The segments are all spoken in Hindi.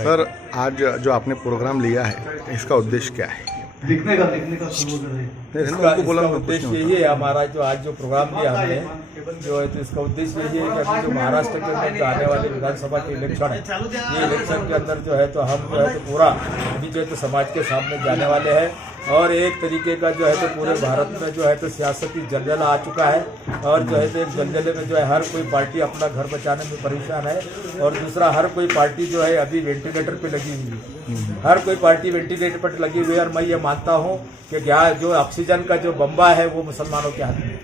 सर, आज जो आपने प्रोग्राम लिया है इसका उद्देश्य क्या है? लिखने का उनको बोला उद्देश्य यही है हमारा, जो आज जो प्रोग्राम लिया हमने जो है, तो इसका उद्देश्य यही है कि अभी जो महाराष्ट्र के अंदर जो आने वाले विधानसभा के इलेक्शन है, ये इलेक्शन के अंदर जो है तो हम जो है तो पूरा अभी जो है तो समाज के सामने जाने वाले हैं और एक तरीके का जो है तो पूरे भारत में जो है तो सियासती जलजला आ चुका है और जो है तो एक जलजले में जो है हर कोई पार्टी अपना घर बचाने में परेशान है और दूसरा हर कोई पार्टी जो है अभी वेंटिलेटर पे लगी हुई है। हर कोई पार्टी वेंटिलेटर पर लगी हुई है और मैं ये मानता हूँ कि जो ऑक्सीजन का जो बम्बा है वो मुसलमानों के हाथ में,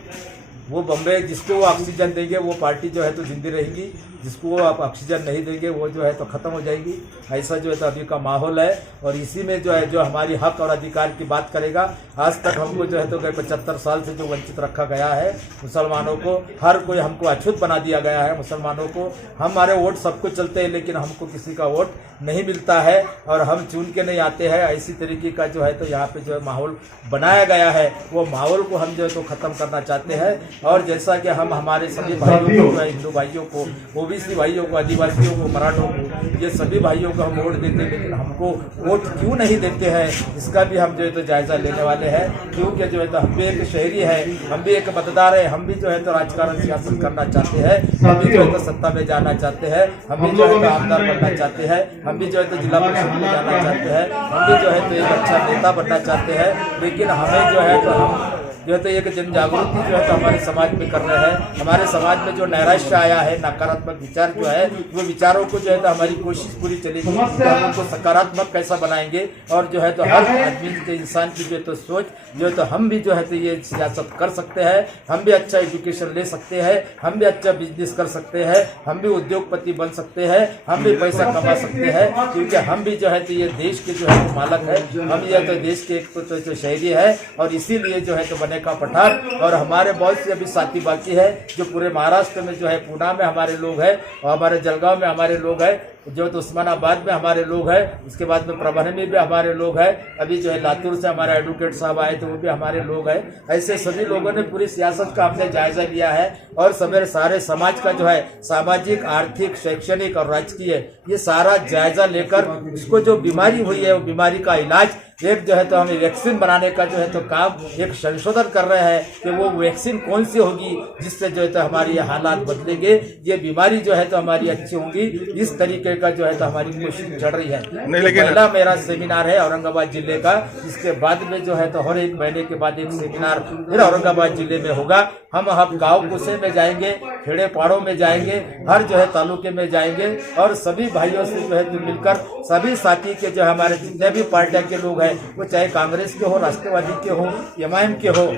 वो बम्बे जिसको वो ऑक्सीजन देंगे वो पार्टी जो है तो जिंदी रहेगी, जिसको वो आप ऑक्सीजन नहीं देंगे वो जो है तो ख़त्म हो जाएगी। ऐसा जो है तो अभी का माहौल है और इसी में जो है जो हमारी हक और अधिकार की बात करेगा। आज तक हमको जो है तो 75 साल से जो वंचित रखा गया है मुसलमानों को, हर कोई हमको अछूत बना दिया गया है मुसलमानों को। हमारे वोट सबको चलते हैं लेकिन हमको किसी का वोट नहीं मिलता है और हम चुन के नहीं आते हैं। ऐसी तरीके का जो है तो यहाँ पे जो है माहौल बनाया गया है, वो माहौल को हम जो है तो ख़त्म करना चाहते हैं। और जैसा कि हम हमारे सभी भाइयों को जो है, हिंदू भाइयों को, ओबीसी भाइयों को, आदिवासियों को, मराठों को, ये सभी भाइयों को हम वोट देते हैं लेकिन हमको वोट क्यों नहीं देते हैं, इसका भी हम जो है तो जायजा लेने वाले हैं। क्योंकि जो है तो हम भी एक शहरी है, हम भी एक मतदार है, हम भी जो है तो राजकारण सियासत करना चाहते हैं, हम भी जो है तो सत्ता में जाना चाहते हैं, हम भी जो है तो आमदार बनना चाहते हैं, हम भी जो है तो जिला परिषद में जाना चाहते हैं, हम भी जो है तो एक अच्छा नेता बनना चाहते हैं। लेकिन हमें जो है तो हम जो है तो एक जन जागृति जो है तो हमारे समाज में कर रहे हैं। हमारे समाज में जो नैराश्य आया है, नकारात्मक विचार जो है, वो विचारों को जो है तो हमारी कोशिश पूरी चलेगी कि हम उनको सकारात्मक कैसा बनाएंगे और जो है तो हर आदमी के इंसान की जो है तो सोच जो है तो हम भी जो है तो ये सियासत कर सकते हैं, हम भी अच्छा एजुकेशन ले सकते हैं, हम भी अच्छा बिजनेस कर सकते हैं, हम भी उद्योगपति बन सकते हैं, हम भी पैसा कमा सकते हैं। क्योंकि हम भी जो है तो ये देश के जो है तो मालक है, हम ये तो देश के एक तो शहरी है और इसीलिए जो है तो बने का पठार। और हमारे बहुत से अभी साथी बाकी है जो पूरे महाराष्ट्र में जो है, पूना में हमारे लोग हैं और हमारे जलगांव में हमारे लोग हैं, जो तो उस्मानाबाद में हमारे लोग हैं, उसके बाद में प्रभन में भी हमारे लोग हैं, अभी जो है लातूर से हमारे एडवोकेट साहब आए तो वो भी हमारे लोग हैं। ऐसे सभी लोगों ने पूरी सियासत का हमने जायजा लिया है और सवेरे सारे समाज का जो है सामाजिक, आर्थिक, शैक्षणिक और राजकीय ये सारा जायजा लेकर उसको जो बीमारी हुई है वो बीमारी का इलाज, एक जो है तो हमें वैक्सीन बनाने का जो है तो काम एक संशोधन कर रहे हैं कि वो वैक्सीन कौन सी होगी जिससे जो है तो हमारी ये हालात बदलेंगे, ये बीमारी जो है तो हमारी अच्छी होंगी। इस तरीके का जो है तो हमारी कोशिश चल रही है। पहला मेरा सेमिनार है औरंगाबाद जिले का, इसके बाद में जो है तो हर एक महीने के बाद एक सेमिनार फिर औरंगाबाद जिले में होगा। हम गाँव कुसे में जाएंगे, खेड़े पहाड़ों में जाएंगे, हर जो है तालुके में जाएंगे और सभी भाइयों से जो है तो मिलकर सभी साथी के जो हमारे जितने भी पार्टियां के लोग हैं, वो चाहे कांग्रेस के हो, राष्ट्रवादी के हो, एमआईएम के हो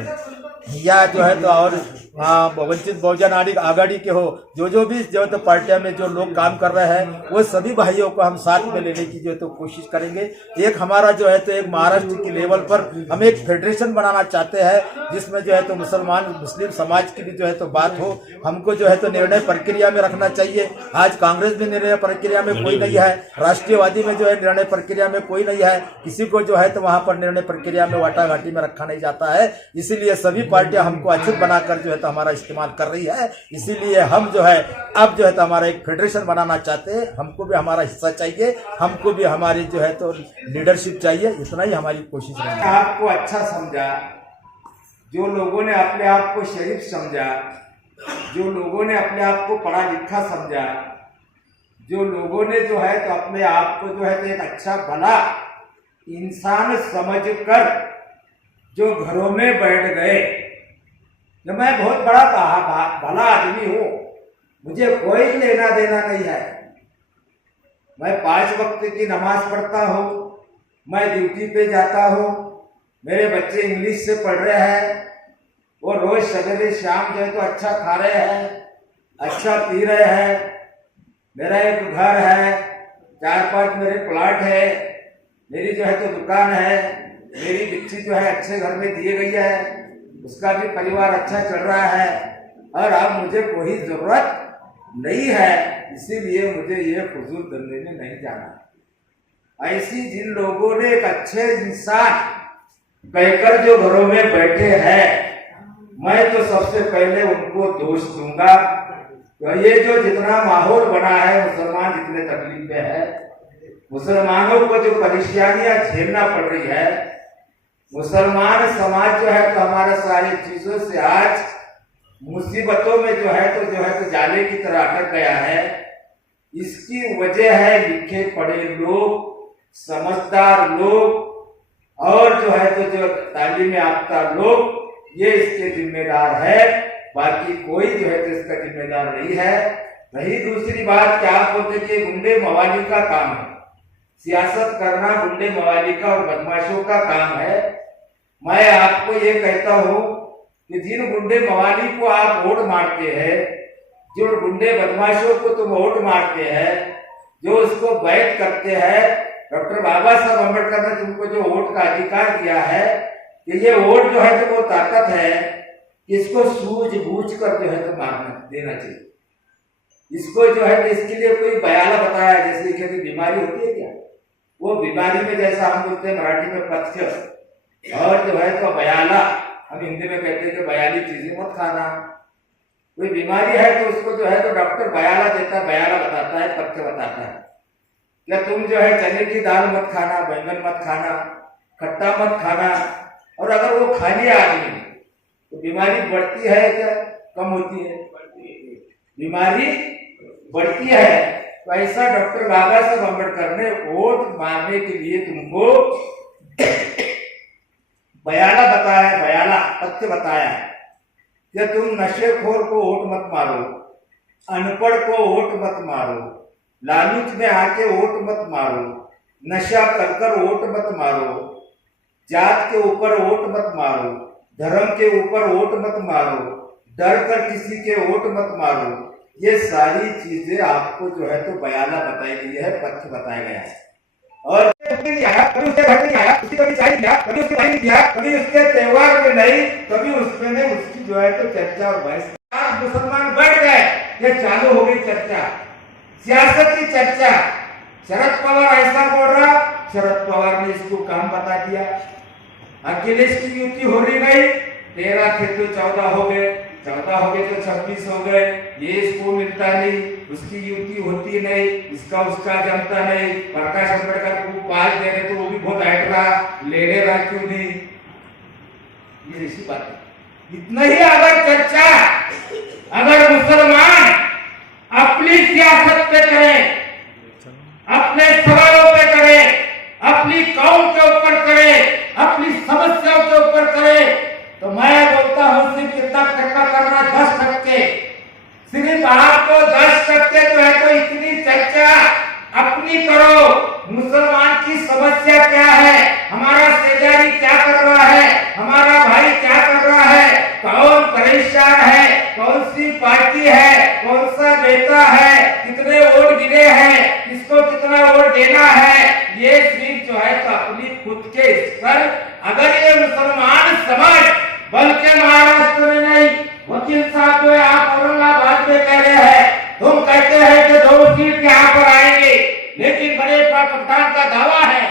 या जो है तो और वंचित बहुजन आघाड़ी के हो, जो भी जो तो पार्टियां में जो लोग काम कर रहे हैं वो सभी भाइयों को हम साथ में लेने की जो तो कोशिश करेंगे। एक हमारा जो है तो एक महाराष्ट्र की लेवल पर हम एक फेडरेशन बनाना चाहते हैं जिसमें जो है तो मुस्लिम समाज की भी जो है तो बात हो। हमको जो है तो निर्णय प्रक्रिया में रखना चाहिए। आज कांग्रेस में निर्णय प्रक्रिया में कोई नहीं है, राष्ट्रीयवादी में जो है निर्णय प्रक्रिया में कोई नहीं है, किसी को जो है तो वहां पर निर्णय प्रक्रिया में वाटाघाटी में रखा नहीं जाता है। इसीलिए सभी पार्टियां हमको अछूत बनाकर जो है हमारा इस्तेमाल कर रही है। इसीलिए हम जो है अब जो है तो हमारा एक फेडरेशन बनाना चाहते हैं। हमको भी हमारा हिस्सा चाहिए, हमको भी हमारी जो है तो लीडरशिप चाहिए। इतना ही हमारी कोशिश रहेगी। आपको अच्छा समझा, जो लोगों ने अपने आप को शरीफ समझा, जो लोगों ने अपने आप को पढ़ा लिखा समझा, जो लोगों ने जो है तो अपने आप को जो है तो एक अच्छा भला इंसान समझकर जो घरों में बैठ गए, मैं बहुत बड़ा भला आदमी हूं, मुझे कोई लेना देना नहीं है, मैं 5 वक्त की नमाज पढ़ता हूं, मैं ड्यूटी पे जाता हूं, मेरे बच्चे इंग्लिश से पढ़ रहे हैं, वो रोज सवेरे शाम जो है तो अच्छा खा रहे हैं, अच्छा पी रहे हैं, मेरा एक घर है, 4-5 मेरे प्लाट है, मेरी जो है तो दुकान है, मेरी बच्ची जो है अच्छे घर में दी गई है, उसका भी परिवार अच्छा चल रहा है और अब मुझे कोई जरूरत नहीं है। इसीलिए मुझे ये फजूल धंधे में नहीं जाना। ऐसी जिन लोगों ने एक अच्छे इंसान कहकर जो घरों में बैठे हैं, मैं तो सबसे पहले उनको दोष दूंगा तो ये जो जितना माहौल बना है, मुसलमान जितने तकलीफ में है, मुसलमानों को जो परेशानियां झेलना पड़ रही है, मुसलमान समाज जो है तो हमारा सारी चीजों से आज मुसीबतों में जो है तो जाले की तरह अटक गया है। इसकी वजह है लिखे पढ़े लोग, समझदार लोग और जो है तो जो तालीम याफ्ता लोग, ये इसके जिम्मेदार है। बाकी कोई जो है तो इसका जिम्मेदार नहीं है। रही दूसरी बात, क्या आप बोलते कि गुंडे मवाली का काम है, सियासत करना गुंडे मवाली का और बदमाशों का काम है। मैं आपको ये कहता हूं कि जिन गुंडे मवाली को आप वोट मारते हैं, जो गुंडे बदमाशों को तुम वोट मारते हैं, जो उसको बैठ करते हैं, डॉक्टर बाबा साहब अम्बेडकर ने तुमको जो वोट का अधिकार दिया है कि ये वोट जो है तो वो ताकत है, इसको सूझबूझ कर जो है तो मारना देना चाहिए। इसको जो है तो इसके लिए कोई बयाला बताया, जैसे कि बीमारी होती है क्या, वो बीमारी में जैसा हम बोलते हैं मराठी में पथ्य और जो है तो बयाला, हम हिंदी में कहते हैं कि बयाली चीजें मत खाना। कोई बीमारी है तो उसको जो है तो डॉक्टर बयाला देता है, बयाला बताता है, पथ्य बताता है। क्या तुम जो है चने की दाल मत खाना, बैंगन मत खाना, खट्टा मत खाना। और अगर वो खा लिया आदमी तो बीमारी बढ़ती है क्या कम होती है? बीमारी बढ़ती है। तो ऐसा डॉक्टर बाबा साहब अम्बेडकर ने वोट मारने के लिए तुमको बयाला बताया, बयाला तथ्य बताया कि तुम नशेखोर को वोट मत मारो, अनपढ़ को वोट मत मारो, लालूच में आके वोट मत मारो, नशा कर वोट मत मारो, जात के ऊपर वोट मत मारो, धर्म के ऊपर वोट मत मारो, डर कर किसी के वोट मत मारो। ये सारी चीजें आपको जो है तो बयाना बताई गई है, पथ्य बताया गया है। और कभी उसके घर नहीं आया, उसकी कभी चाय दिया, कभी उसके भाई दिया, कभी उसके त्योहार में नहीं, कभी उसमें उसकी जो है तो चर्चा और बहस। मुसलमान बढ़ गए, ये चालू हो गई चर्चा, सियासत की चर्चा। शरद पवार ऐसा बोल रहा, शरद पवार ने इसको काम बता दिया। अखिलेश की युति हो रही नहीं, 13 थे तो 14 हो गए, 14 हो गए तो 26 हो गए। ये इसको मिलता नहीं, उसकी युति होती नहीं, इसका उसका जमता नहीं। प्रकाश अम्बेडकर को 5 दे रहे तो वो भी बहुत हट रहा, लेने रहा क्यों नहीं? ये ऐसी बात है। इतना ही अगर चर्चा अगर मुसलमान अपनी सियासत पे करें, अपने सवालों पे करें, अपनी कौम के ऊपर करें, अपनी समस्याओं के ऊपर करें, तो मैं बोलता हूं सिर्फ कितना टक्का करना 10%। सिर्फ आपको 10% जो है तो इतनी चर्चा अपनी करो। मुसलमान की समस्या क्या है, हमारा सेजारी क्या कर रहा है, हमारा भाई क्या कर रहा है, कौन परेशान है, कौन सी पार्टी है, कौन सा नेता है, कितने वोट गिरे हैं, किसको कितना वोट देना है, ये सिर्फ जो है तो अपनी खुद के स्तर। अगर ये मुसलमान समाज, बल्कि महाराष्ट्र में नहीं, वकील साहब जो आप औरंगाबाद में कह रहे हैं, तुम कहते हैं कि 2 सीट यहाँ पर आएंगे, लेकिन बड़े कप्तान का दावा है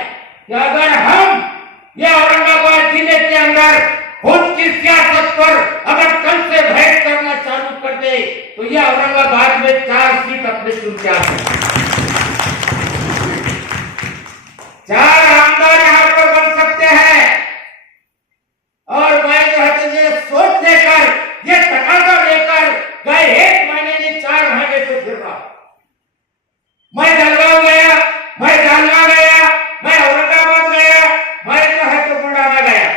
कि अगर हम ये औरंगाबाद जिले के अंदर खुद की सियासत पर अगर कल से बहस करना चालू कर दे तो ये औरंगाबाद में 4 सीट अपने चुन के आ सकते, 4 आमदार यहाँ पर बन सकते हैं। और मैं जो है तो ये सोच लेकर, ये तकाजा लेकर गए 1 महीने नहीं 4 महीने से फिर रहा। मैं जलगांव गया, मैं जालना गया, मैं औरंगाबाद गया, मैं जो है तो बुलढाना गया,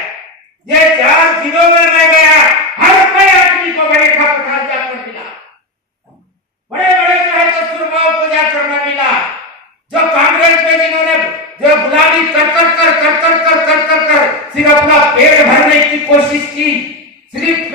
ये 4 जिलों में मैं गया। हर कोई आदमी को बड़े खपखान जाकर मिला, बड़े बड़े जो है तो सुरमाओं को जाकर न मिला, जो कांग्रेस में जिन्होंने जो गुलामी कर सिर्फ अपना पेट भरने की कोशिश की, सिर्फ